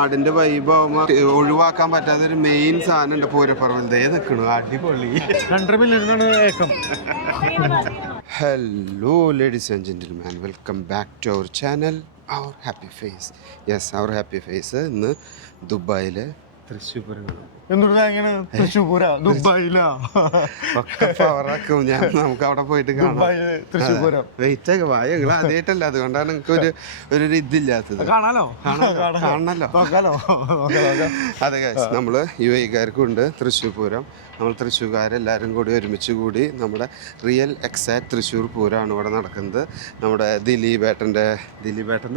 നാടിന്റെ വൈബ് ഒഴിവാക്കാൻ പറ്റാത്ത ഒരു മെയിൻ സാധനം ഉണ്ട് പൂരപ്പറമ്പിൽ നിൽക്കണു. അടിപൊളി. Hello ladies and gentleman, welcome back to our channel our happy face. Yes, our happy face ഇന്ന് ദുബായിലെ തൃശ്ശൂർ പൂരം. നമുക്ക് അവിടെ പോയിട്ട് കാണാം. വെയിറ്റ് ഒക്കെ വായ നിങ്ങൾ ആദ്യമായിട്ടല്ല, അതുകൊണ്ടാണ് നിങ്ങൾക്ക് ഒരു ഇതില്ലാത്തത്. കാണണല്ലോ. അതെ, നമ്മള് UAE-കാർക്കും ഉണ്ട് തൃശ്ശൂർ പൂരം. നമ്മൾ തൃശ്ശൂർക്കാരെല്ലാവരും കൂടി ഒരുമിച്ച് കൂടി നമ്മുടെ റിയൽ എക്സാക്ട് തൃശ്ശൂർ പൂരമാണ് ഇവിടെ നടക്കുന്നത്. നമ്മുടെ ദിലീപേട്ടൻ്റെ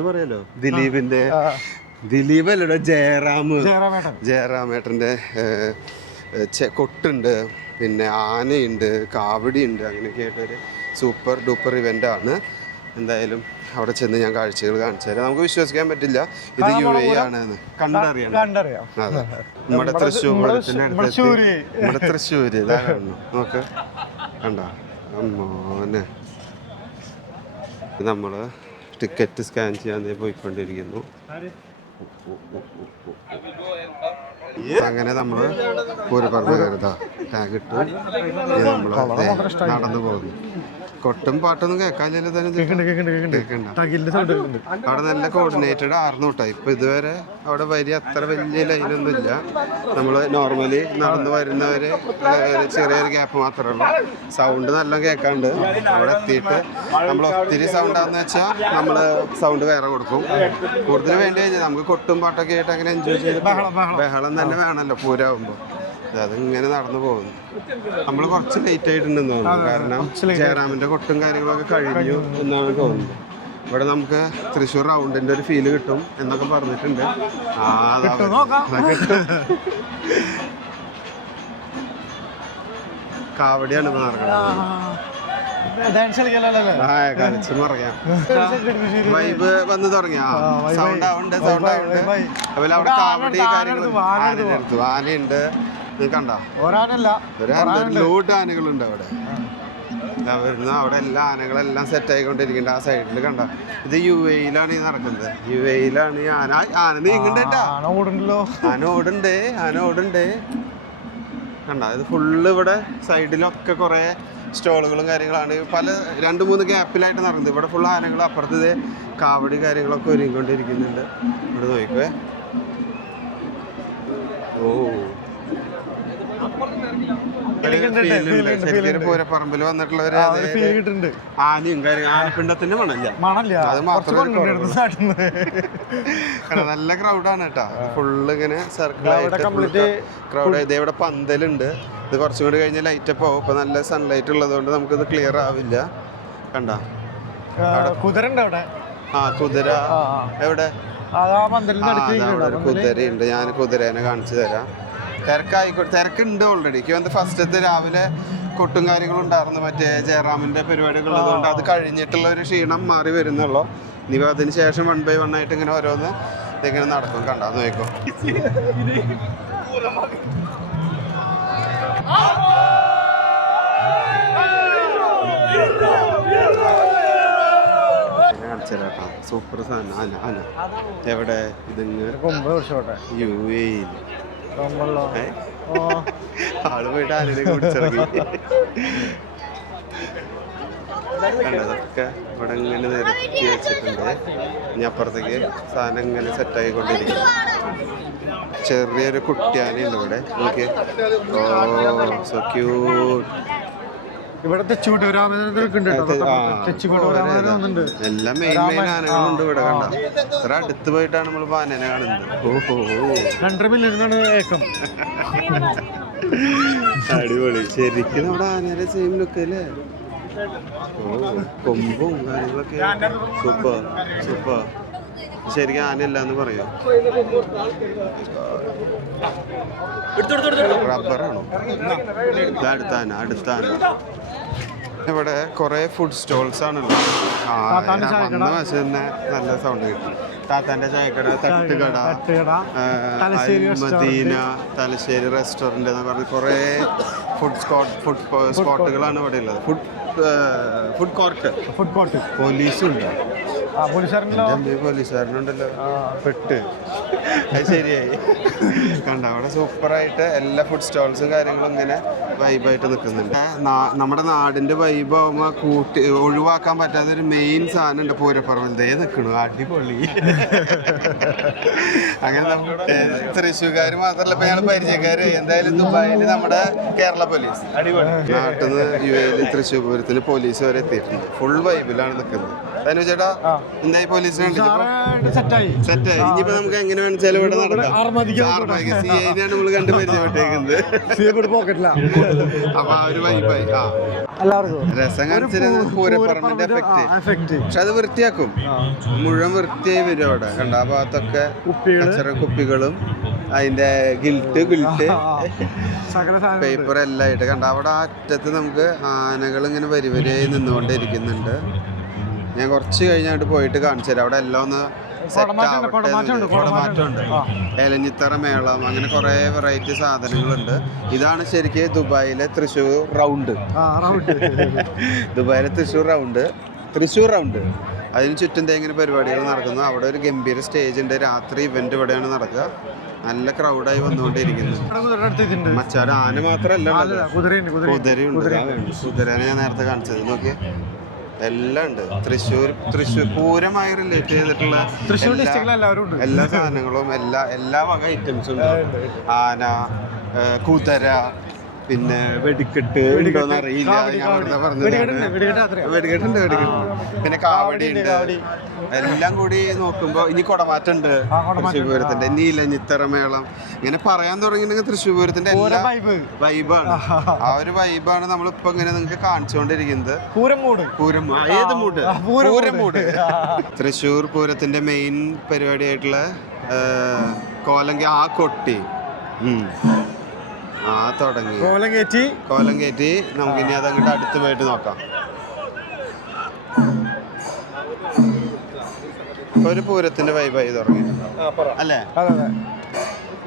പറയാലോ, ദിലീപ് അല്ലടോ, ജയറാമേട്ടൻ്റെ കൊട്ടുണ്ട്, പിന്നെ ആനയുണ്ട്, കാവടിയുണ്ട്, അങ്ങനെയൊക്കെ ആയിട്ടൊരു സൂപ്പർ ഡൂപ്പർ ഇവൻ്റാണ്. എന്തായാലും അവിടെ ചെന്ന് ഞാൻ കാഴ്ചകൾ കാണിച്ചു തരാം. നമുക്ക് വിശ്വസിക്കാൻ പറ്റില്ല ഇത് UAE ആണെന്ന്. കണ്ടറിയാം. അതെ, നമ്മുടെ തൃശ്ശൂർ പൂരത്തിൻ്റെ അടുത്ത് നമ്മുടെ തൃശ്ശൂര് ഇതാ കാണുന്നു. നോക്ക്, കണ്ടോ മോനെ. നമ്മൾ ടിക്കറ്റ് സ്കാൻ ചെയ്യാൻ പോയിക്കൊണ്ടിരിക്കുന്നു. അങ്ങനെ നമ്മള് പൂരപ്പറമ്പ് കരുതാ ടാഗ് ഇട്ട് നമ്മള് നടന്നു പോകുന്നു. കൊട്ടും പാട്ടൊന്നും കേൾക്കാനില്ല തന്നെ. അവിടെ നല്ല കോർഡിനേറ്റഡ് ആർന്നു കേട്ടോ. ഇപ്പൊ ഇതുവരെ അവിടെ വരി അത്ര വലിയ ലൈനൊന്നും ഇല്ല. നമ്മള് നോർമലി നടന്നു വരുന്നവര് ചെറിയൊരു ഗ്യാപ്പ് മാത്രമേ ഉള്ളൂ. സൗണ്ട് നല്ല കേൾക്കാണ്ട്. അവിടെ എത്തിയിട്ട് നമ്മൾ ഒത്തിരി സൗണ്ടാന്ന് വെച്ചാൽ നമ്മള് സൗണ്ട് വേറെ കൊടുക്കും. കൂടുതൽ വേണ്ടി കഴിഞ്ഞാൽ നമുക്ക് കൊട്ടും പാട്ടൊക്കെ ആയിട്ട് അങ്ങനെ എൻജോയ് ചെയ്ത് ബഹളം തന്നെ വേണമല്ലോ പൂരമാകുമ്പോൾ. അതിങ്ങനെ നടന്നു പോകുന്നു. നമ്മൾ കുറച്ച് ലേറ്റ് ആയിട്ടുണ്ടെന്ന് തോന്നുന്നു, കാരണം ജയറാമിന്റെ കൊട്ടും കാര്യങ്ങളൊക്കെ കഴിഞ്ഞു എന്നാണ് തോന്നുന്നത്. ഇവിടെ നമുക്ക് തൃശ്ശൂർ റൗണ്ടിന്റെ ഒരു ഫീല് കിട്ടും എന്നൊക്കെ പറഞ്ഞിട്ടുണ്ട്. കാവടിയാണ് ഇപ്പൊ നടക്കുന്നത്. കളിച്ച് മറിയാം. വൈബ് വന്ന് തുടങ്ങിയ സൗണ്ട് ആവുണ്ട്. അതുപോലെ അവിടെ കാവടി കാര്യങ്ങളും ആനയുണ്ട്. കണ്ടോ, ലോട്ട് ആനകളുണ്ട് അവിടെ വരുന്ന. അവിടെ എല്ലാ ആനകളെല്ലാം സെറ്റ് ആയിക്കൊണ്ടിരിക്കുന്നുണ്ട്. ആ സൈഡിൽ കണ്ടോ, ഇത് UAE-ലാണ് ഈ നടക്കുന്നത്. UAE-ലാണ് ഈ ആന നീങ്ങണ്ടേട്ടാ. ആന ഓടുണ്ട്. കണ്ടോ, ഇത് ഫുള്ള് ഇവിടെ സൈഡിലൊക്കെ കുറെ സ്റ്റോളുകളും കാര്യങ്ങളാണ്. പല 2-3 ഗ്യാപ്പിലായിട്ട് നടക്കുന്നത്. ഇവിടെ ഫുൾ ആനകൾ, അപ്പുറത്ത് കാവടി കാര്യങ്ങളൊക്കെ ഒരുങ്ങിക്കൊണ്ടിരിക്കുന്നുണ്ട്. ഇവിടെ നോക്കിക്കേ. പൂരപ്പറമ്പിൽ വന്നിട്ടുള്ളവര് ആനയും കാര്യം ആനപ്പിണ്ടത്തിന്റെ മണല്ല, അത് മാത്രമേ. നല്ല ക്രൗഡാണ് കേട്ടാ. ഫുള്ള് ഇങ്ങനെ സർക്കിളായിട്ട് ക്രൗഡ്. ഇതേ ഇവിടെ പന്തലുണ്ട്. ഇത് കുറച്ചും കൂടി കഴിഞ്ഞ് ലൈറ്റപ്പ് ആവും. ഇപ്പൊ നല്ല സൺലൈറ്റ് ഉള്ളത് കൊണ്ട് നമുക്കിത് ക്ലിയർ ആവില്ല. കണ്ടോ, കുതിര എവിടെ? കുതിരയുണ്ട്. ഞാൻ കുതിരേനെ കാണിച്ചു തരാം. തിരക്കുണ്ട് ഓൾറെഡി. എനിക്ക് ഫസ്റ്റത്തെ രാവിലെ കൊട്ടും കാര്യങ്ങളും ഉണ്ടായിരുന്നു. മറ്റേ ജയറാമിന്റെ പരിപാടികൾ ഉള്ളതുകൊണ്ട് അത് കഴിഞ്ഞിട്ടുള്ള ഒരു ക്ഷീണം മാറി വരുന്നുള്ളൂ. ഇനി അതിന് ശേഷം 1 by 1 ആയിട്ട് ഇങ്ങനെ ഓരോന്ന് ഇങ്ങനെ നടക്കും. കണ്ടോ, നോക്കോ. കാണിച്ചേരാട്ടാ, സൂപ്പർ സാധനം. ആന എവിടെ? ഇതിങ്ങ് UAE-യിൽ ആള് പോയിട്ട് ആനയെ കുടിച്ചിറങ്ങി. കണ്ടതൊക്കെ ഇവിടെ ഇങ്ങനെ നിരത്തി വെച്ചിട്ടുണ്ട്. ഇനി അപ്പുറത്തേക്ക് സാധനം ഇങ്ങനെ സെറ്റായിക്കൊണ്ടിരിക്കും. ചെറിയൊരു കുട്ടിയാനയുണ്ട് ഇവിടെ. നോക്കിയേ, സോ ക്യൂട്ട്. എല്ലാം മെയിൻ ആനകളുണ്ട് ഇവിടെ. കണ്ട, ഇത്ര അടുത്ത് പോയിട്ടാണ് നമ്മൾ ആനനെ കാണുന്നത്. അടിപൊളി. ശരിക്കും നമ്മുടെ ആനയുടെ സെയിം ലുക്ക് അല്ലേ? കൊമ്പും കാര്യങ്ങളൊക്കെ സൂപ്പർ. ശരിക്കും ആനയില്ല എന്ന് പറയോ? റബ്ബറാണോ? അടുത്താന. ഇവിടെ കുറെ ഫുഡ് സ്റ്റോൾസ് ആണല്ലോ. വന്ന വശം തന്നെ നല്ല സൗണ്ട് കിട്ടും. താത്താന്റെ ചായക്കട, തട്ടുകട, മദീന, തലശ്ശേരി റെസ്റ്റോറന്റ് എന്ന് പറഞ്ഞ കുറെ ഫുഡ് സ്പോട്ടുകളാണ് ഇവിടെ ഉള്ളത്. Food court. പോലീസുണ്ട്. പോലീസുകാരനുണ്ടല്ലോ. പെട്ട് അത് ശരിയായി. കണ്ട അവിടെ സൂപ്പറായിട്ട് എല്ലാ ഫുഡ് സ്റ്റോൾസും കാര്യങ്ങളും ഇങ്ങനെ വൈബായിട്ട് നിൽക്കുന്നുണ്ട്. നമ്മുടെ നാടിന്റെ വൈബ് ആകുമ്പോൾ ഒഴിവാക്കാൻ പറ്റാത്ത ഒരു മെയിൻ സാധനം ഉണ്ട് പൂരപ്പറമ്പിൽ നിൽക്കണു. അടിപൊളി. അങ്ങനെ തൃശ്ശൂർക്കാർ മാത്രമല്ല ഇപ്പൊ ഞങ്ങൾ പരിചയക്കാര്. എന്തായാലും ദുബായിൽ നമ്മുടെ കേരള പോലീസ് അടിപൊളി. നാട്ടിൽ നിന്ന് UAE തൃശ്ശൂർ പൂരത്തിന് പോലീസ് വരെ എത്തിയിട്ടുണ്ട്. ഫുൾ വൈബിലാണ് നിൽക്കുന്നത്. ധനു ചേട്ടാ എന്തായി പോലീസ് സെറ്റായി. ഇനിയിപ്പോ നമുക്ക് എങ്ങനെ വേണിച്ചാലും ഇവിടെ നടക്കാം. CIനെയാണ് നമ്മൾ കണ്ട് പരിചയപ്പെട്ടേക്കുന്നത്. അപ്പൊ ആ ഒരു വൈബായി. രസം കാണിച്ചത് പൂരപ്പറമ്പിന്റെ എഫക്റ്റ്. പക്ഷെ അത് വൃത്തിയാക്കും, മുഴുവൻ വൃത്തിയായി വരും. അവിടെ കണ്ട ആ ഭാഗത്തൊക്കെ കച്ചറ കുപ്പികളും അതിന്റെ ഗിൽട്ട് പേപ്പർ എല്ലാം ആയിട്ട് കണ്ട. അവിടെ ആ അറ്റത്ത് നമുക്ക് ആനകൾ ഇങ്ങനെ വരിവരിയായി നിന്നുകൊണ്ടിരിക്കുന്നുണ്ട്. ഞാൻ കുറച്ച് കഴിഞ്ഞായിട്ട് പോയിട്ട് കാണിച്ചു തരാം. അവിടെ എല്ലാം ഒന്ന് കുടമാറ്റമുണ്ട്, എലഞ്ഞിത്തറ മേളം, അങ്ങനെ കുറെ വെറൈറ്റി സാധനങ്ങളുണ്ട്. ഇതാണ് ശരിക്കും ദുബായിലെ തൃശ്ശൂർ റൗണ്ട്. ദുബായിലെ തൃശ്ശൂർ റൗണ്ട്. അതിന് ചുറ്റും ഇങ്ങനെ പരിപാടികൾ നടക്കുന്നു. അവിടെ ഒരു ഗംഭീര സ്റ്റേജ് ഉണ്ട്. രാത്രി ഇവന്റ് ഇവിടെയാണ് നടക്കുക. നല്ല ക്രൗഡായി വന്നുകൊണ്ടിരിക്കുന്നു. മച്ചാട് ആന മാത്രമല്ല, കുതിരയാണ് ഞാൻ നേരത്തെ കാണിച്ചത്. നോക്കിയേ, എല്ലാം ഉണ്ട്. തൃശ്ശൂർ പൂരമായി റിലേറ്റ് ചെയ്തിട്ടുള്ള എല്ലാ സാധനങ്ങളും എല്ലാ വക ഐറ്റംസും ഉണ്ട്. ആന, കുതിര, പിന്നെ വെടിക്കെട്ട് ഉണ്ടോന്ന് അറിയില്ല, ഞാൻ വെറുതെ പറഞ്ഞത്. വെടിക്കെട്ടുണ്ട്, പിന്നെ കാവടി ഉണ്ട്. എല്ലാം കൂടി നോക്കുമ്പോ ഇനി കുടമാറ്റുണ്ട് തൃശ്ശൂർ പൂരത്തിന്റെ, നീലഞ്ഞിത്തറ മേളം. ഇങ്ങനെ പറയാൻ തുടങ്ങിയിട്ടുണ്ടെങ്കിൽ തൃശ്ശൂർ പൂരത്തിന്റെ എല്ലാ വൈബാണ്. ആ ഒരു വൈബാണ് നമ്മളിപ്പോ ഇങ്ങനെ നിങ്ങൾക്ക് കാണിച്ചുകൊണ്ടിരിക്കുന്നത്. ഏത് മൂഡ് തൃശ്ശൂർ പൂരത്തിന്റെ മെയിൻ പരിപാടിയായിട്ടുള്ള കോലങ്കി ആ കൊട്ടി തുടങ്ങി. കോലം കയറ്റി നമുക്കിനി അതങ്ങോട്ട് അടുത്ത് പോയിട്ട് നോക്കാം. ഒരു പൂരത്തിന്റെ വൈബായി തുടങ്ങി അല്ലേ?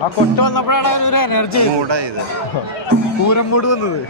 ആ കൊട്ട് വന്നപ്പോഴാണ് ഒരു എനർജി മൂടായത്, പൂരം മൂട് വന്നത്.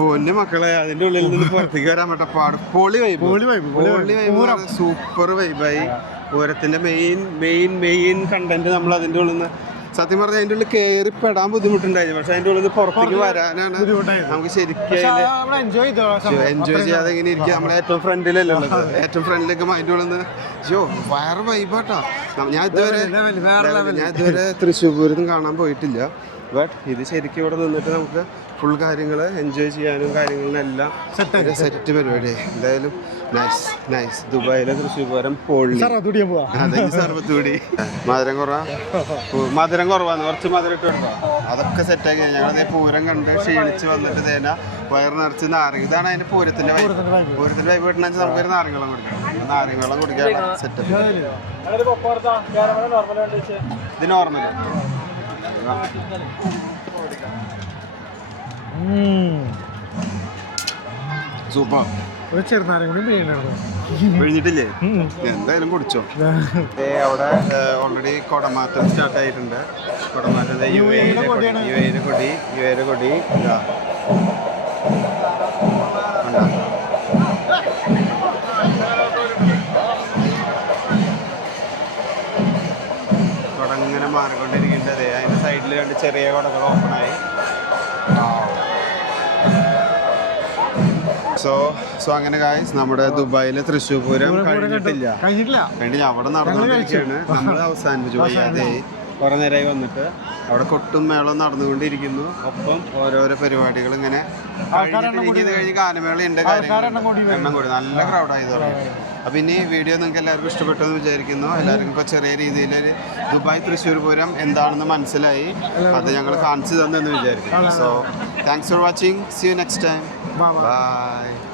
പൊന്നു മക്കളെ അതിന്റെ ഉള്ളിൽ നിന്ന് പുറത്തേക്ക് വരാൻ പറ്റ പാട്. പൊളി വൈബ്, സൂപ്പർ വൈബായി. പൂരത്തിന്റെ മെയിൻ കണ്ടന്റ് നമ്മൾ അതിന്റെ ഉള്ളിൽ നിന്ന് സത്യം പറഞ്ഞാൽ അതിന്റെ ഉള്ളിൽ കയറി പെടാൻ ബുദ്ധിമുട്ടുണ്ടായിരുന്നു. പക്ഷെ അതിന്റെ ഉള്ളിൽ നിന്ന് പുറത്തേക്ക് വരാനാണ് നമുക്ക് ശരിക്കും എൻജോയ് ചെയ്യാതെ ഇങ്ങനെ ഇരിക്കുക. നമ്മളെ ഏറ്റവും ഫ്രണ്ടിലല്ലേ ഉള്ളത്, ഏറ്റവും ഫ്രണ്ടിലേക്ക് അതിന്റെ ഉള്ളിൽ നിന്ന് വേറെ വൈബാട്ടാ. ഞാൻ ഇതുവരെ തൃശ്ശൂർ പൂരത്തും കാണാൻ പോയിട്ടില്ല. ബട്ട് ഇത് ശരിക്കും ഇവിടെ നിന്നിട്ട് നമുക്ക് ഫുൾ കാര്യങ്ങൾ എൻജോയ് ചെയ്യാനും കാര്യങ്ങളിലെല്ലാം സെറ്റ് പരിപാടി. എന്തായാലും നൈസ്. ദുബായിലെ തൃശ്ശൂർ പൂരം പൊള്ളി. അതെങ്കിൽ സർവത്തൂടി മധുരം കുറവാന്ന് കുറച്ച് മധുരം ഇട്ട് കൊടുക്കാം. അതൊക്കെ സെറ്റാക്കി ഞങ്ങളതേ പൂരം കണ്ട് ക്ഷീണിച്ച് വന്നിട്ട് തേന വയറ് നിറച്ച് നാരങ്ങ. ഇതാണ് അതിന്റെ പൂരത്തിന്റെ വൈബ് കിട്ടണമെന്ന് വെച്ചാൽ നമുക്കൊരു നാരങ്ങവെള്ളം കുടിക്കണം. നാരങ്ങവെള്ളം കുടിക്കാനുള്ള സെറ്റപ്പ്. ഇത് നോർമൽ സൂപ്പർ. ഒരു ചെറുനാരം കൂടി പിഴിഞ്ഞിട്ടില്ലേ? എന്തായാലും കുടിച്ചോ. അവിടെ ഓൾറെഡി കുടമാറ്റം സ്റ്റാർട്ട് ആയിട്ടുണ്ട്. കുടമാറ്റം യു എയുടെ കൊടി കുടങ്ങനെ മാറിക്കൊണ്ടിരിക്കേണ്ടത്. അതിന്റെ സൈഡിൽ 2 ചെറിയ കുടകൾ ഓപ്പണായി. സോ അങ്ങനെ ഗായ്സ് നമ്മുടെ ദുബായിലെ തൃശ്ശൂർ പൂരം കഴിഞ്ഞിട്ടില്ല. അവിടെ നടന്നുകൊണ്ടിരിക്കുകയാണ്. നമ്മൾ അവസാനിപ്പിച്ചു. വയ്യാതെ കുറെ നേരമായി വന്നിട്ട് അവിടെ കൊട്ടും മേളം നടന്നുകൊണ്ടിരിക്കുന്നു. ഒപ്പം ഓരോരോ പരിപാടികൾ ഇങ്ങനെ കഴിഞ്ഞ് ഗാനമേള ഉണ്ട്, എണ്ണം കൂടി നല്ല ക്രൗഡായത് തുടങ്ങി. അപ്പം ഇനി വീഡിയോ നിങ്ങൾക്ക് എല്ലാവർക്കും ഇഷ്ടപ്പെട്ടു എന്ന് വിചാരിക്കുന്നു. എല്ലാവർക്കും ഇപ്പോൾ ചെറിയ രീതിയിൽ ദുബായ് തൃശ്ശൂർ പൂരം എന്താണെന്ന് മനസ്സിലായി. അത് ഞങ്ങൾ കാണിച്ചു തന്നെന്ന് വിചാരിക്കുന്നു. So thanks for watching. See you next time. Bye.